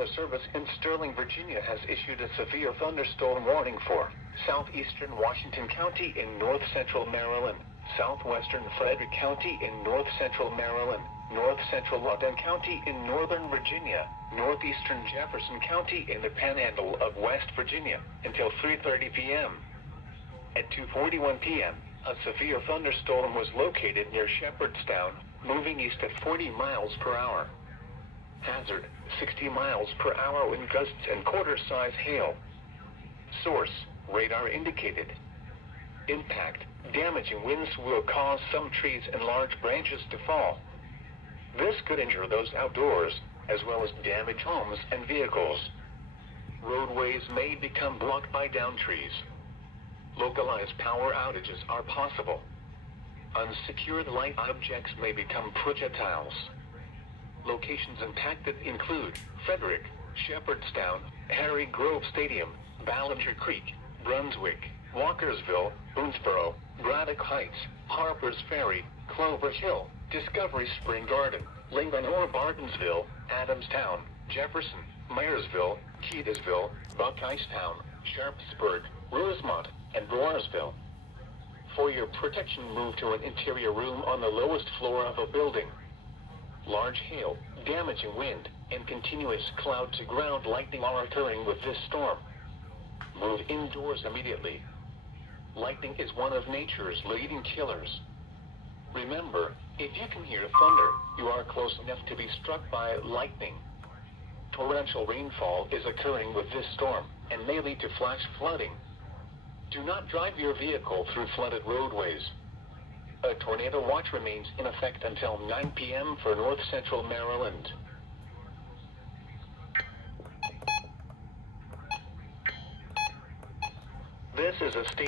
Weather Service in Sterling, Virginia has issued a severe thunderstorm warning for southeastern Washington County in north-central Maryland, southwestern Frederick County in north-central Maryland, north-central Loudoun County in northern Virginia, northeastern Jefferson County in the panhandle of West Virginia, until 3:30 p.m. At 2:41 p.m., a severe thunderstorm was located near Shepherdstown, moving east at 40 miles per hour. Hazard, 60 miles per hour wind gusts and quarter-size hail. Source, radar indicated. Impact, damaging winds will cause some trees and large branches to fall. This could injure those outdoors, as well as damage homes and vehicles. Roadways may become blocked by downed trees. Localized power outages are possible. Unsecured light objects may become projectiles. Locations impacted include Frederick, Shepherdstown, Harry Grove Stadium, Ballinger Creek, Brunswick, Walkersville, Boonesboro, Braddock Heights, Harpers Ferry, Clover Hill, Discovery Spring Garden, Lincoln or Bartonsville, Adamstown, Jefferson, Myersville, Keedasville, Buckeyestown, Sharpsburg, Rosemont, and Mooresville. For your protection, move to an interior room on the lowest floor of a building. Large hail, damaging wind, and continuous cloud-to-ground lightning are occurring with this storm. Move indoors immediately. Lightning is one of nature's leading killers. Remember, if you can hear thunder, you are close enough to be struck by lightning. Torrential rainfall is occurring with this storm, and may lead to flash flooding. Do not drive your vehicle through flooded roadways. A tornado watch remains in effect until 9 p.m. for north-central Maryland. This is a state